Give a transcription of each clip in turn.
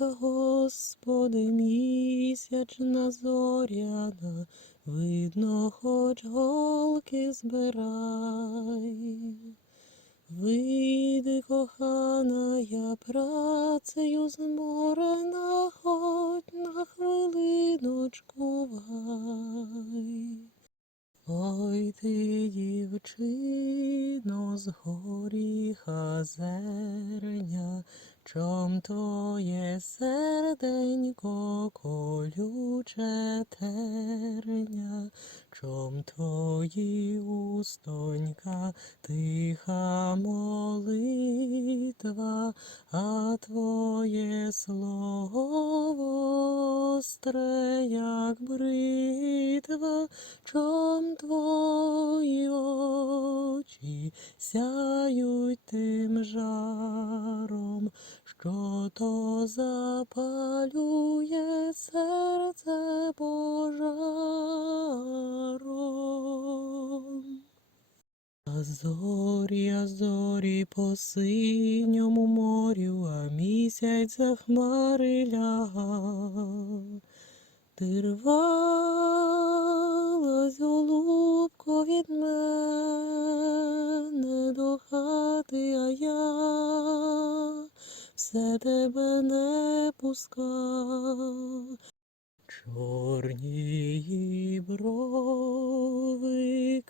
як Господи, місячна зоряна, видно, хоч голки збирай. Вийди, кохана, я працею зморена, хоть на хвилиночку вгай. Ой ти, дівчино, з горіха зерня, чом твоє серденько колюче терня, чом твої устонька тиха молитва, а твоє слово остре, як бритва, чом твої очі сяють тим жаром, запалює серце пожаром. А зорі, а зорі по синьому морю, а місяць за хмари лягав. Ти рвалась, все тебе не пускав. Чорні брови,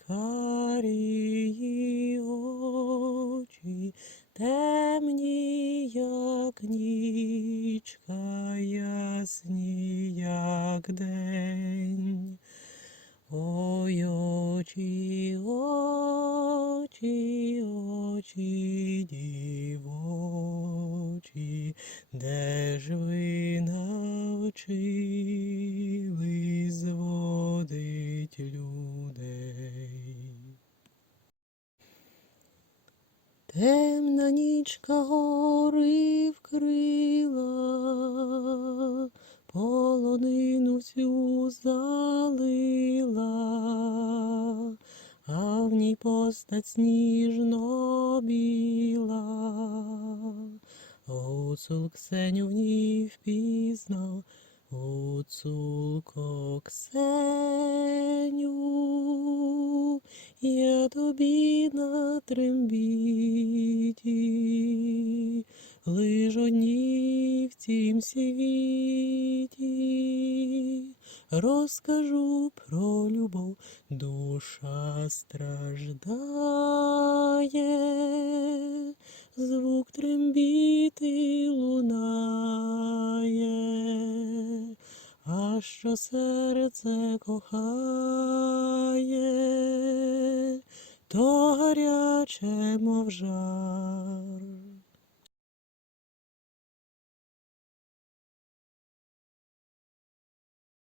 карії очі, темні, як нічка, ясні, як день. Ой, очі, очі, очі, Темна нічка гори вкрила, полонину всю залила, а в ній постать сніжно біла. Гуцул Ксеню в ній впізнав, Гуцулко Ксеню, тобі на трембіті, лиш одній в цім світі, розкажу про любов, душа страждає, звук трембіти лунає, а що серце кохає, то гаряче, мов жар.